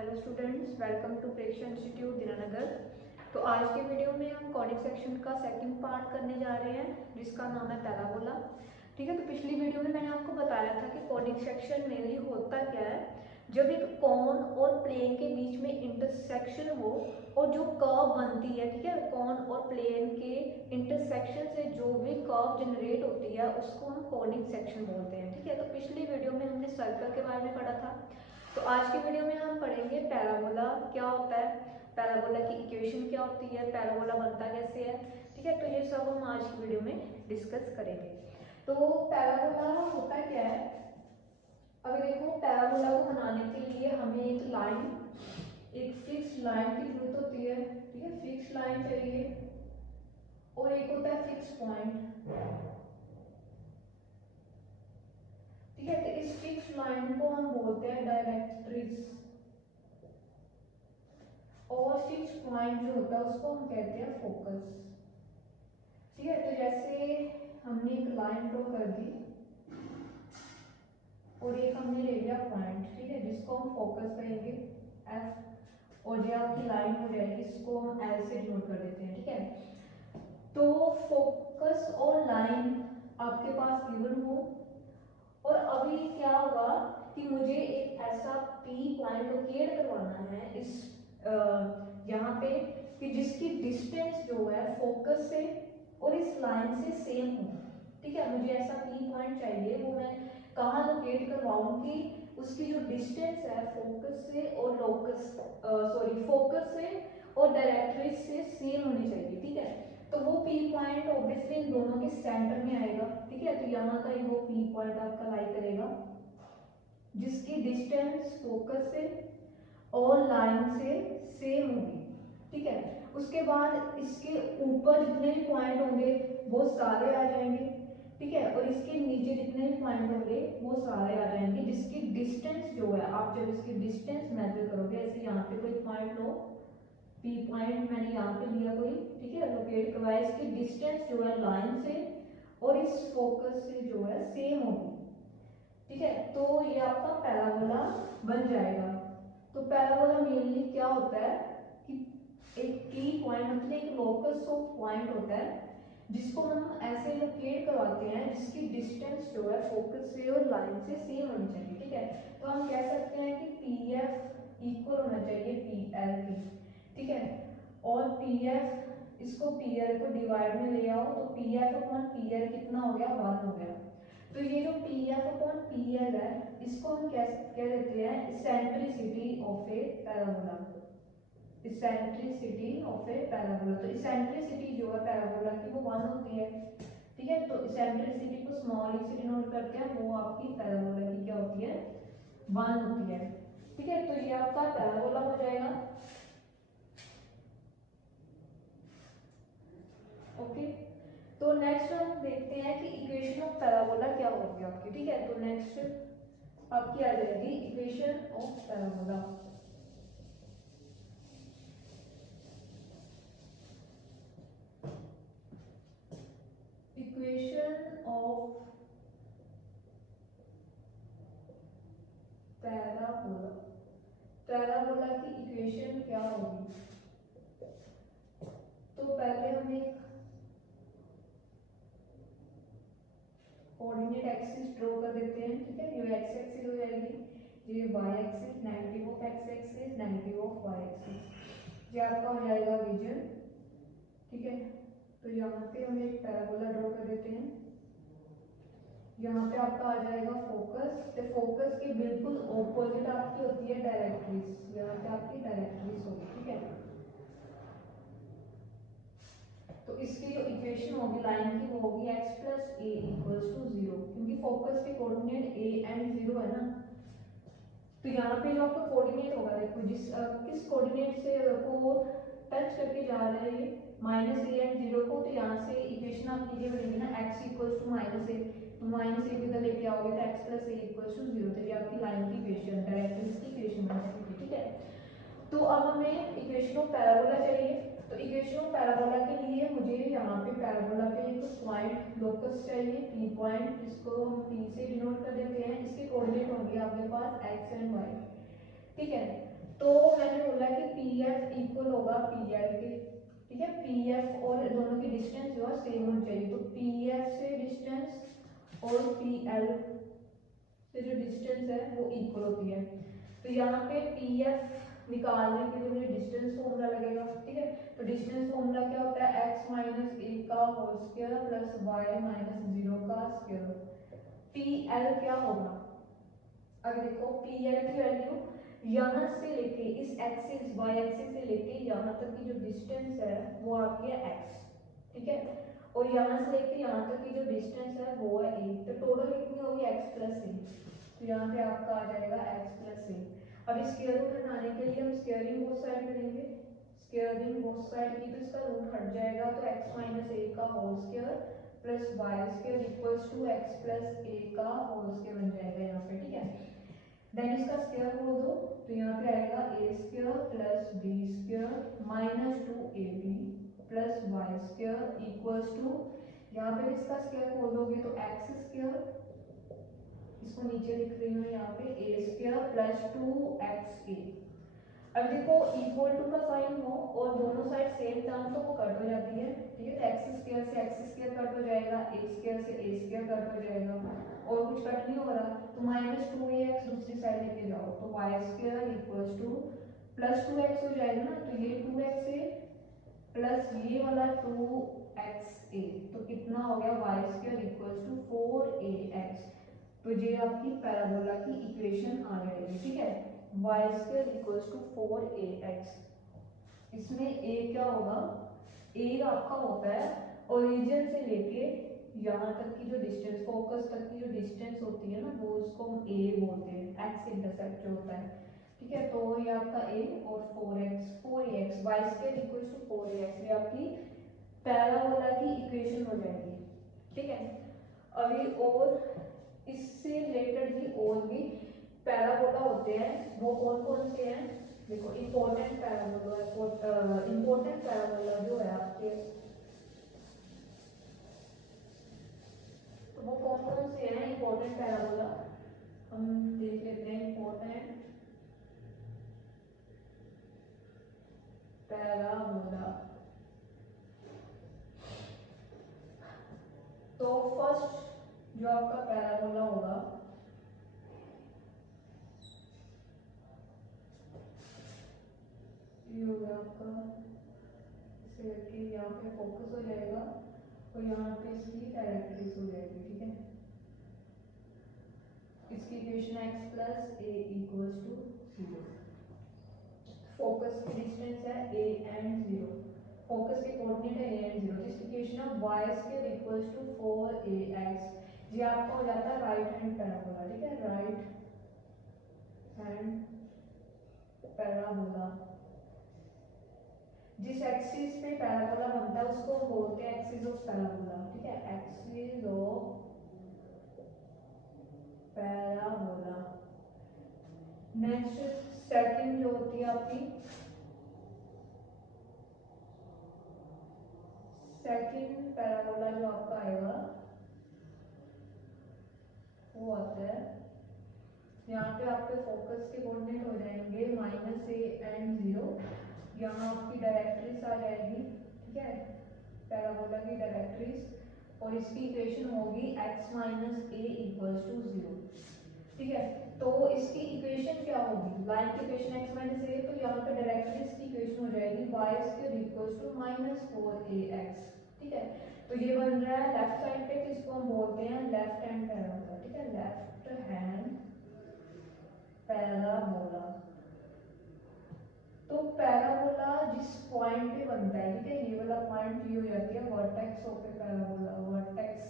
Hello students, welcome to Preksha institute Dinanagar. तो आज के वीडियो में हम कॉनिक सेक्शन का सेकंड पार्ट करने जा रहे हैं जिसका नाम है पैराबोला। ठीक है, तो पिछली वीडियो में मैंने आपको बताया था कि कॉनिक सेक्शन मेनली होता क्या है। जब एक कॉन और प्लेन के बीच में इंटरसेक्शन हो और जो कर्व बनती है, ठीक है, कॉन और प्लेन के इंटरसेक्शन से जो भी कर्व जनरेट होती है उसको हम कॉनिक सेक्शन बोलते हैं। ठीक है, तो पिछली वीडियो में हमने सर्कल के बारे में पढ़ा था। तो आज की वीडियो में हम पढ़ेंगे पैराबोला क्या होता है, पैराबोला की इक्वेशन क्या होती है, पैराबोला बनता कैसे है। ठीक है, तो ये सब हम आज की वीडियो में डिस्कस करेंगे। तो पैराबोला होता क्या है। अभी देखो, पैराबोला को बनाने के लिए हमें एक लाइन, एक फिक्स लाइन की जरूरत होती है। ठीक है, फिक्स लाइन चाहिए और एक होता है फिक्स पॉइंट। ठीक है, तो इस फिक्स लाइन को हम बोलते हैं डायरेक्ट्रिक्स और फिक्स पॉइंट जो होता है उसको हम कहते हैं फोकस। ठीक है, तो जैसे हमने एक लाइन ड्रॉ कर दी और एक हमने ले लिया पॉइंट, ठीक है, जिसको हम फोकस कहेंगे एफ, और ये आपकी लाइन हो जाएगी, इसको हम एल से डिनोट कर देते हैं। ठीक है, तो फोकस और लाइन आपके पास गिवन हो और अभी क्या होगा कि मुझे एक ऐसा पी पॉइंट लोकेट करवाना है इस यहाँ पे कि जिसकी डिस्टेंस जो है फोकस से और इस लाइन से सेम हो। ठीक है, मुझे ऐसा पी पॉइंट चाहिए, वो मैं कहाँ लोकेट करवाऊंगी, उसकी जो डिस्टेंस है फोकस से और लोकस फोकस से और डायरेक्ट्रिक्स से सेम होनी चाहिए। ठीक है, तो वो पी पॉइंट ऑब्वियसली इन दोनों के सेंटर में आएगा। ठीक है, तो यहाँ का ही वो पी पॉइंट आपका लाई करेगा जिसकी डिस्टेंस फोकस से और लाइन से सेम होगी। ठीक है, उसके बाद इसके ऊपर जितने भी पॉइंट होंगे वो सारे आ जाएंगे। ठीक है, और इसके नीचे जितने भी पॉइंट होंगे वो सारे आ जाएंगे जिसकी डिस्टेंस जो है, आप जब इसकी डिस्टेंस मेजर करोगे, ऐसे यहाँ पे कोई पॉइंट लो, पी पॉइंट मैंने यहाँ पे लिया कोई, ठीक है, लोकेट करवाया, इसकी डिस्टेंस जो है लाइन से और इस फोकस से जो है सेम होगी। ठीक है, तो ये आपका पैराबोला बन जाएगा। तो पैराबोला मेनली क्या होता है कि एक की पॉइंट मतलब एक लोकस ऑफ पॉइंट होता है जिसको हम ऐसे लोकेट करवाते हैं जिसकी डिस्टेंस जो है फोकस से और लाइन से सेम होनी चाहिए। ठीक है, तो हम कह सकते हैं कि पी एफ इक्वल होना चाहिए पी एल की। ठीक है, और पी एफ, इसको पी एल को डिवाइड में ले आओ तो P F upon P L कितना हो गया, 1 हो गया। तो ये जो P F upon P L है इसको हम कह देते हैं eccentricity of A parabola. Eccentricity of A parabola, तो इसेंट्रिसिटी जो है पैराबोला की वो 1 होती है। ठीक है, तो इसेंट्रिसिटी को स्मॉल ई से डिनोट करते हैं, वो आपकी पैराबोला की क्या होती है, 1 होती है। ठीक है, तो ये आपका पैराबोला हो जाएगा। ओके, तो नेक्स्ट हम देखते हैं कि इक्वेशन ऑफ पैराबोला क्या होगी आपकी। ठीक है, तो नेक्स्ट आपकी आ जाएगी equation of parabola. Equation of parabola, parabola की इक्वेशन क्या होगी। तो पहले हम एक कोऑर्डिनेट एक्सिस ड्रॉ कर देते हैं। ठीक है, ये एक्स एक्सिस हो जाएगी, ये Y axis, negative of x axis, negative of Y axis, ये आपका हो जाएगा रीजन। ठीक है, तो यहाँ पे हम एक पैराबोला ड्रॉ कर देते हैं, यहाँ पे आपका आ जाएगा फोकस, तो फोकस के बिल्कुल ऑपोजिट आपकी होती है डायरेक्ट्रिक्स, यहाँ पे आपकी डायरेक्ट्रिक्स होगी। ठीक है, तो इसकी जो इक्वेशन होगी लाइन की वो होगी x plus A equals to 0, क्योंकि फोकस के कोऑर्डिनेट a एंड 0 है ना। तो यहाँ पे जो आपका कोऑर्डिनेट होगा, देखो किस कोऑर्डिनेट से को टच करके जा रहे हैं, माइनस ए एंड 0 को, तो यहाँ से इक्वेशन आप ये बनेगी ना x equals to minus A, तो माइनस ए इधर लेके आओगे तो x plus A equals to 0, तो ये आपकी लाइन की इक्वेशन, डायरेक्ट्रिक्स की इक्वेशन बन जाएगी। ठीक है, तो अब हमें इक्वेशन ऑफ पैराबोला चाहिए। तो इक्वेशन ऑफ पैराबोला के लिए मुझे यहाँ पे पैराबोला पे एक पॉइंट लोकस चाहिए, पी पॉइंट, जिसको हम पी से डिनोट कर देते हैं। इसके कोऑर्डिनेट होंगे आपके पास एक्स एंड वाई। ठीक है, तो मैंने बोला कि पी एफ इक्वल होगा पी एल के, ठीक है। पी एफ और दोनों की डिस्टेंस जो है सेम होनी चाहिए, तो पी एफ से डिस्टेंस और पी एल से जो डिस्टेंस है वो इक्वल होती है। तो यहाँ पे पी एफ निकालने के लिए मुझे डिस्टेंस फॉर्मूला लगेगा, ठीक है। तो डिस्टेंस फॉर्मूला क्या होता है, एक्स माइनस ए का whole square plus Y minus 0 का स्क्वायर। पी एल क्या होगा, अगर देखो पी एल की वैल्यू यहाँ से लेके इस एक्सिस वाई एक्सिस से लेके यहाँ तक की जो डिस्टेंस है वो आ गया एक्स, ठीक है। और यहाँ से लेके यहाँ तक की जो डिस्टेंस है वो है ए, तो टोटल कितनी होगी एक्स प्लस ए। तो यहाँ पे आपका आ जाएगा एक्स प्लस ए। अब स्क्वायर रूट हटाने के लिए हम स्क्वायरिंग बोथ साइड करेंगे, स्क्वायरिंग बोथ साइड की, तो इसका रूट हट जाएगा, तो एक्स माइनस ए का whole square plus Y square equals to X plus A का होल स्क्वायर बन जाएगा यहाँ पे, ठीक है। देन इसका स्क्वायर खोल दो, तो यहाँ पे आएगा A square plus B square minus 2ab plus Y square equals to, यहाँ पे इसका स्क्वायर खोल दोगे तो एक्स स्क्वायर, इसको नीचे लिख रही हूँ यहाँ पे ए स्क्वायर प्लस 2xa। अब देखो इक्वल टू का साइन हो और दोनों साइड सेम टर्म तो वो कट हो जाती है, ठीक है। तो एक्स स्क्वायर से एक्स स्क्वायर कट हो जाएगा, ए स्क्वायर से ए स्क्वायर कट हो जाएगा, और कुछ कट नहीं हो रहा, तो माइनस 2ax दूसरी साइड लेके जाओ, तो Y square equals to plus 2x हो जाएगा ना, तो ये 2xa प्लस ये वाला 2xa, तो कितना हो गया Y square equals to 4ax। तो ये आपकी पैराबोला की इक्वेशन आ जाएगी, ठीक है। Y square equals to 4ax। इसमें a क्या होगा, a आपका होता है ओरिजिन से लेके यहाँ तक की जो डिस्टेंस, फोकस तक की जो डिस्टेंस होती है ना, वो उसको हम a बोलते हैं, x इंटरसेप्ट जो होता है, ठीक है। तो ये आपका a और 4ax Y square equals to 4ax, ये आपकी पैराबोला की इक्वेशन हो जाएगी, ठीक है। अभी और इससे रिलेटेड ही और भी पैराबोला होते हैं, वो कौन कौन से हैं, देखो इम्पोर्टेंट पैराबोला, इम्पोर्टेंट पैराबोला जो है आपके, तो वो कौन कौन से हैं इम्पोर्टेंट पैराबोला, हम देख लेते हैं। इम्पोर्टेंट पैराबोला, तो फर्स्ट जो आपका पैराबोला होगा ये होगा आपका, इसे करके यहाँ पे फोकस हो जाएगा और यहाँ पे इसकी डायरेक्ट्रिस हो जाएगी, ठीक है। इसकी equation x plus A equals to 0। Focus की डिस्टेंस है a एंड 0, फोकस के कोऑर्डिनेट है a एंड 0, जिसकी इक्वेशन है y square equals to 4ax। ये आपका हो जाता है राइट हैंड पैराबोला, ठीक है, राइट हैंड पैराबोला। जिस एक्सिस पे पैराबोला बनता है उसको बोलते हैं एक्सिस ऑफ पैराबोला, ठीक है, axis of parabola. Next second जो होती है आपकी, सेकंड पैराबोला जो आपका आएगा वो आता है, यहाँ पे आपके फोकस के कोऑर्डिनेट हो जाएंगे -a एंड 0, यहाँ आपकी डायरेक्ट्रिस आ जाएगी, ठीक है, पैराबोला की डायरेक्ट्रिस, और इसकी इक्वेशन होगी x minus a equals to 0, ठीक है। तो इसकी इक्वेशन क्या होगी, लाइन की इक्वेशन x माइनस ए, तो यहाँ पे डायरेक्ट्रिस की इक्वेशन हो जाएगी y square equals to -4ax, ठीक है। तो ये बन रहा है लेफ्ट साइड पे, तो इसको हम बोलते हैं लेफ्ट हैंड पैराबोला, ठीक है, लेफ्ट हैंड पैराबोला। तो पैराबोला जिस पॉइंट पे बनता है, ठीक है, ये वाला पॉइंट ये हो जाती है vertex of A parabola, vertex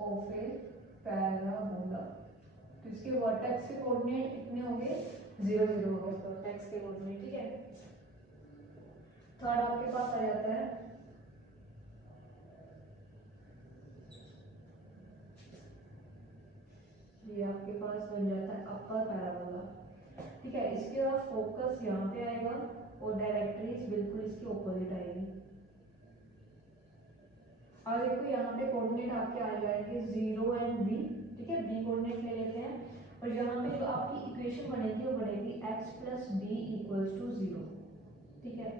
of A parabola. तो इसके वर्टेक्स के कोऑर्डिनेट कितने होंगे, 0 0 हो गए वर्टेक्स के कोऑर्डिनेट, ठीक है। थर्ड आपके पास आ जाता है ये आपके पास बन जाता है अपर पैराबोला, ठीक है। इसके बाद फोकस यहाँ पे आएगा और डायरेक्ट्रिस बिल्कुल इसके ऑपोजिट आएगी। अब देखो यहाँ पे कोऑर्डिनेट आपके आ जाएंगे 0 एंड b, ठीक है, b कोऑर्डिनेट ले लेते हैं, और यहाँ पे जो आपकी इक्वेशन बनेगी वो बनेगी x plus b equals to 0, ठीक है।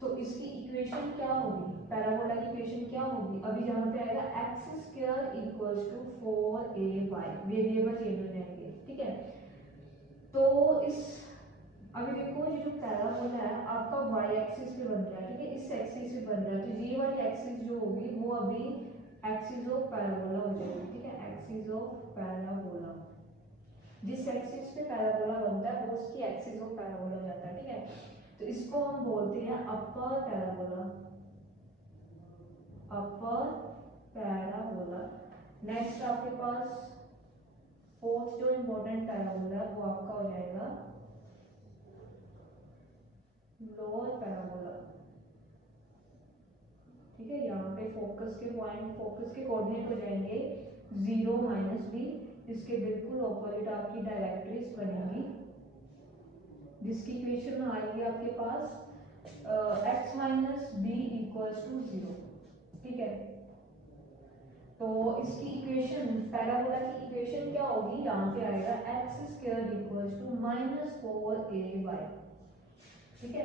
तो इसकी इक्वेशन क्या होगी, पैराबोला की इक्वेशन क्या होगी, अभी यहाँ पे आएगा x square equals to 4ay, variable change हो जाएंगे, ठीक है। तो इस अभी देखो ये जो पैराबोला है आपका वाई एक्सिस पे बन रहा है, ठीक है, इस एक्सिस पे बन रहा है, तो ये वाली एक्सिस जो होगी वो अभी एक्सिस ऑफ पैराबोला हो जाएगी, ठीक है, एक्सिस ऑफ पैराबोला। जिस एक्सिस पे पैराबोला बनता है वो उसकी एक्सिस ऑफ पैराबोला हो जाता है, ठीक है। तो इसको हम बोलते हैं अपर पैराबोला, अपर पैराबोला। नेक्स्ट आपके पास फोर्थ जो इम्पोर्टेंट पैराबोला है वो आपका हो जाएगा लोअर पैराबोला, ठीक है। यहाँ पे फोकस के पॉइंट, फोकस के कोऑर्डिनेट हो जाएंगे 0 -b, इसके बिल्कुल ऑपोजिट आपकी डायरेक्ट्रिक्स बनेगी, जिसकी इक्वेशन में आएगी आपके पास x - b इक्वल्स टू 0, ठीक है। तो इसकी इक्वेशन, पैराबोला की इक्वेशन क्या होगी, यहाँ पे आएगा x square equals to -4ay, ठीक है।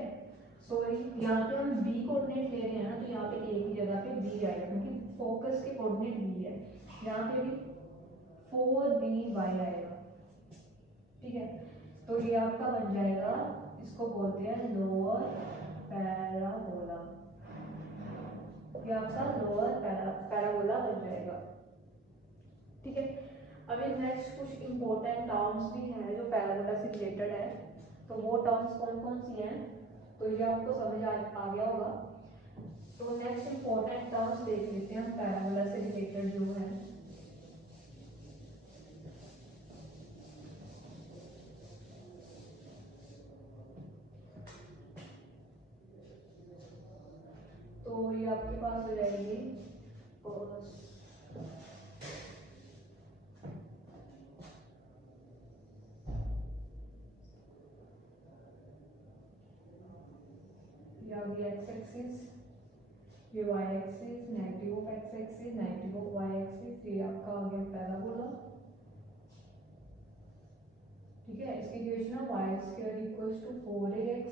सॉरी यहाँ पे हम b कोऑर्डिनेट ले रहे हैं ना, तो यहाँ पे a की जगह पे b आएगा क्योंकि फोकस के कोऑर्डिनेट b है, यहाँ पे भी 4by आएगा, ठीक है। तो ये आपका बन जाएगा, इसको बोलते हैं लोअर पैराबोला, ये आपका लोअर पैराबोला बन जाएगा, ठीक है। अभी नेक्स्ट कुछ इंपॉर्टेंट टर्म्स भी हैं जो पैराबोला से रिलेटेड है, तो वो टर्म्स कौन कौन सी हैं, तो ये आपको समझ आ गया होगा। तो नेक्स्ट इंपॉर्टेंट टर्म्स देख लेते हैं हम पैराबोला से रिलेटेड जो है। तो ये आपके पास हो जाएगी एक्स एक्सिस, ये Y axis, negative of x axis, negative of Y axis, ये आपका आ गया पैराबोला, ठीक है। इसकी इक्वेशन है Y square equals to 4ax,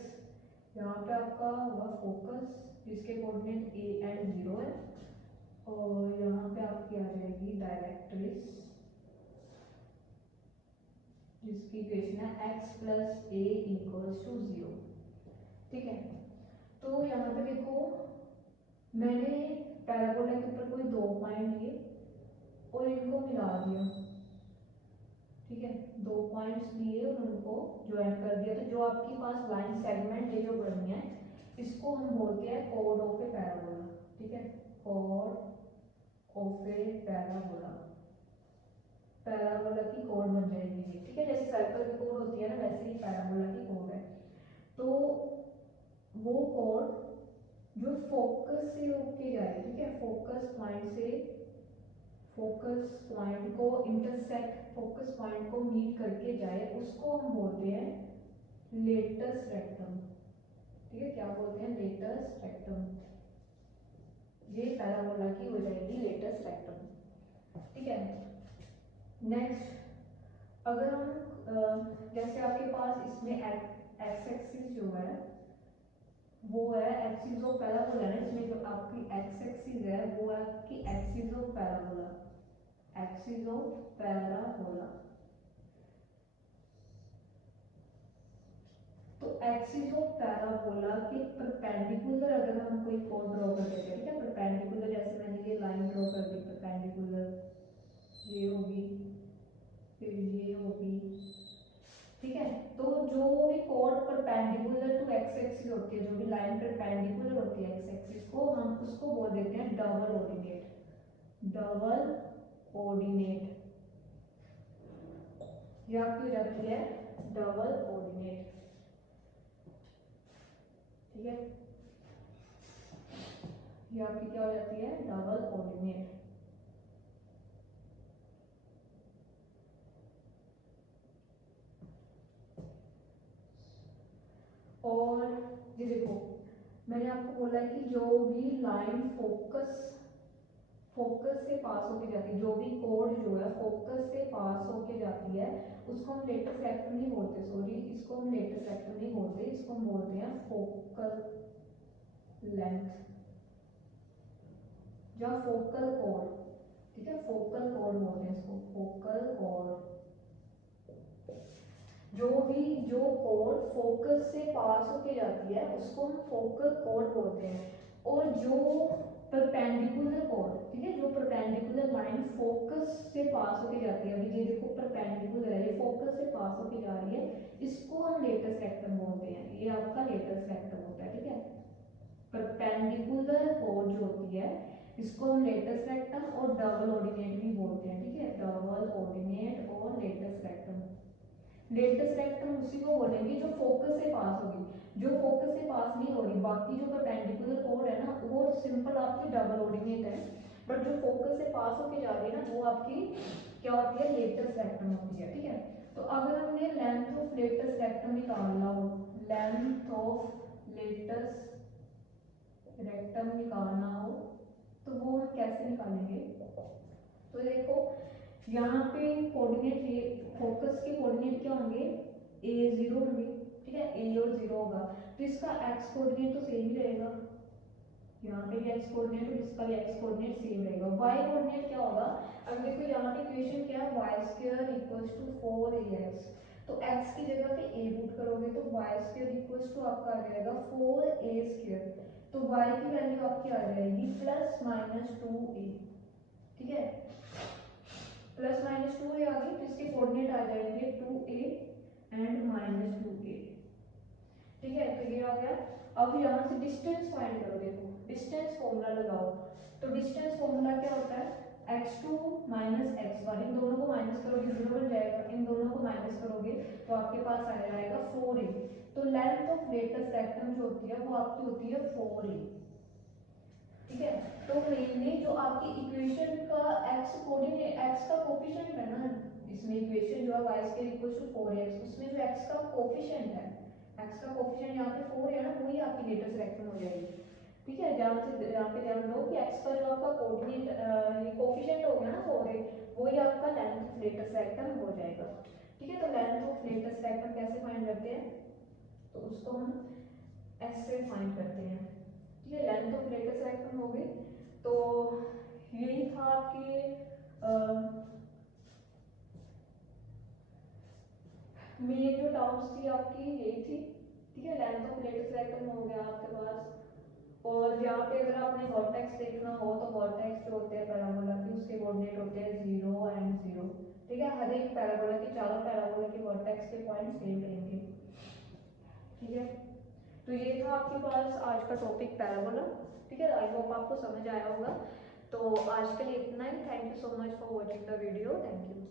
यहाँ पे आपका होगा फोकस जिसके कोऑर्डिनेट a एंड 0 है, और यहाँ पे आपकी आ जाएगी डायरेक्ट्रिक्स जिसकी इक्वेशन है x + a इक्वल्स टू 0, ठीक है। तो यहाँ पे देखो मैंने पैराबोला के ऊपर कोई 2 पॉइंट लिए और इनको मिला दिया, ठीक है, 2 पॉइंट्स लिए और उनको ज्वाइन कर दिया, तो जो आपके पास लाइन सेगमेंट ये जो बनी है इसको हम बोलते हैं कोड ऑफ ए पैराबोला, ठीक है, code of A parabola, parabola की कोड बन जाएगी ये, ठीक है। जैसे सर्कल की कोड होती है ना, वैसे ही पैराबोला की कोड है। तो वो कोड जो फोकस से होके जाए, ठीक है, फोकस पॉइंट से फोकस पॉइंट को इंटरसेक्ट, फोकस पॉइंट को मीट करके जाए, उसको हम बोलते हैं लेटस रेक्टम, ठीक है, क्या बोलते हैं, लेटस रेक्टम। ये पैराबोला की हो जाएगी लेटस रेक्टम, ठीक है। नेक्स्ट अगर हम जैसे आपके पास इसमें एक्स एक्सिस जो है वो है एक्सिस ऑफ पैराबोला है, इसमें जो आपकी एक्स एक्सिस है वो है आपकी axis of parabola, axis of parabola. तो एक्सिस ऑफ पैराबोला के परपेंडिकुलर अगर हम कोई कोड ड्रॉ कर देते हैं, ठीक है, परपेंडिकुलर, जैसे मैंने ये लाइन ड्रॉ कर दी परपेंडिकुलर, ये होगी, फिर ये होगी, ठीक है। तो जो भी कोड परपेंडिकुलर टू एक्स एक्सिस होती है, जो भी लाइन परपेंडिकुलर होती है एक्स एक्सिस को, हम उसको बोल देते हैं डबल ऑर्डिनेट, डबल ऑर्डिनेट, ये आपकी हो जाती है डबल ऑर्डिनेट, ठीक है, ये आपकी क्या हो जाती है डबल ऑर्डिनेट। और ये देखो मैंने आपको बोला है कि जो भी लाइन फोकस से पास होके जाती है, जो भी कोड जो है फोकस से पास होके जाती है उसको हम लेटस रेक्टम नहीं बोलते, सॉरी इसको हम लेटस रेक्टम नहीं बोलते, इसको हम बोलते हैं फोकल लेंथ या फोकल कोड, ठीक है, फोकल कोड बोलते हैं इसको, फोकल कोड। जो कोड फोकस से पास होके जाती है उसको हम फोकल कोड बोलते हैं। और जो परपेंडिकुलर कोड, ठीक है, जो परपेंडिकुलर लाइन फोकस से पास होके जाती है, अभी ये देखो परपेंडिकुलर है, ये फोकस से पास होके जा रही है, इसको हम लेटस रेक्टम बोलते हैं। ये आपका लेटस रेक्टम होता है, ठीक है। परपेंडिकुलर कोड जो होती है इसको हम लेटस रेक्टम और डबल ऑर्डिनेट भी बोलते हैं, ठीक है, डबल ऑर्डिनेट और लेटस रेक्टम। लेटस रेक्टम उसी को बोलेंगे जो फोकस से पास होगी, जो फोकस से पास नहीं हो रही, बाकी जो परपेंडिकुलर कोड है ना वो सिंपल आपकी डबल ऑर्डिनेट है, बट जो फोकस से पास होके जा रही है ना वो आपकी क्या होती है, लेटस रेक्टम होती है, ठीक है। तो अगर हमने लेंथ ऑफ लेटस रेक्टम निकालना हो, लेंथ ऑफ लेटस रेक्टम निकालना हो तो वो हम कैसे निकालेंगे। तो देखो यहाँ पे कोऑर्डिनेट, ये फोकस के कोऑर्डिनेट क्या होंगे, ए जीरो होंगे, ठीक है, ए और जीरो होगा, तो इसका एक्स कोऑर्डिनेट तो सेम ही रहेगा, यहाँ पे भी एक्स कोऑर्डिनेट और इसका भी एक्स कोऑर्डिनेट सेम रहेगा। वाई कोऑर्डिनेट क्या होगा, अब देखो यहाँ पे इक्वेशन क्या है, Y square equals to 4ax, तो x की जगह पे a पुट करोगे तो वाई स्क्वायर इक्वल्स टू आपका आ जाएगा 4a स्क्वायर, तो y की वैल्यू आपकी आ जाएगी प्लस माइनस 2a, ठीक है, प्लस माइनस 2a आ गई, तो इसके कोऑर्डिनेट आ जाएंगे 2a एंड माइनस 2a, ठीक है, तो ये आ गया। अब यहाँ से डिस्टेंस फाइंड करो, देखो डिस्टेंस फॉर्मूला लगाओ, तो डिस्टेंस फॉर्मूला क्या होता है, x2 माइनस x1, इन दोनों को माइनस करोगे जीरो बन जाएगा, इन दोनों को माइनस करोगे तो आपके पास आ जाएगा 4a, तो लेंथ ऑफ लेटस रेक्टम जो होती है वो आपकी होती है 4a, ठीक है। तो मेनली जो आपकी इक्वेशन का x कोऑर्डिनेट, x का कोफिशिएंट है ना, इसमें इक्वेशन जो है y square equals to 4x, उसमें जो x का कोफिशिएंट है, x का कोफिशिएंट यहाँ पे 4 है ना, वही आपकी लेटस रेक्टम हो जाएगी, ठीक है। यहाँ पे ध्यान दो कि x का जो आपका कोऑर्डिनेट कोफिशिएंट हो गया ना 4 है, वही आपका लेंथ ऑफ लेटस रेक्टम हो जाएगा, ठीक है। तो लेंथ ऑफ लेटस रेक्टम कैसे फाइंड करते हैं, तो उसको हम ऐसे फाइंड करते हैं, ठीक है। लेंथ ऑफ लेटस रेक्टम हो गई, तो यही था आपके मेन जो टर्म्स थी आपकी यही थी, ठीक है। लेंथ ऑफ लेटस रेक्टम हो गया आपके पास, और यहाँ पे अगर आपने वर्टेक्स देखना हो तो वर्टेक्स जो होते हैं पैराबोला के उसके कोऑर्डिनेट होते हैं 0 एंड 0, ठीक है। हर एक पैराबोला के, चारों पैराबोला के वर्टेक्स के पॉइंट सेम रहेंगे, ठीक है। तो ये था आपके पास आज का टॉपिक पैराबोला, ठीक है। आई होप आपको समझ आया होगा। तो आज के लिए इतना ही, thank you so much for watching the video, thank you.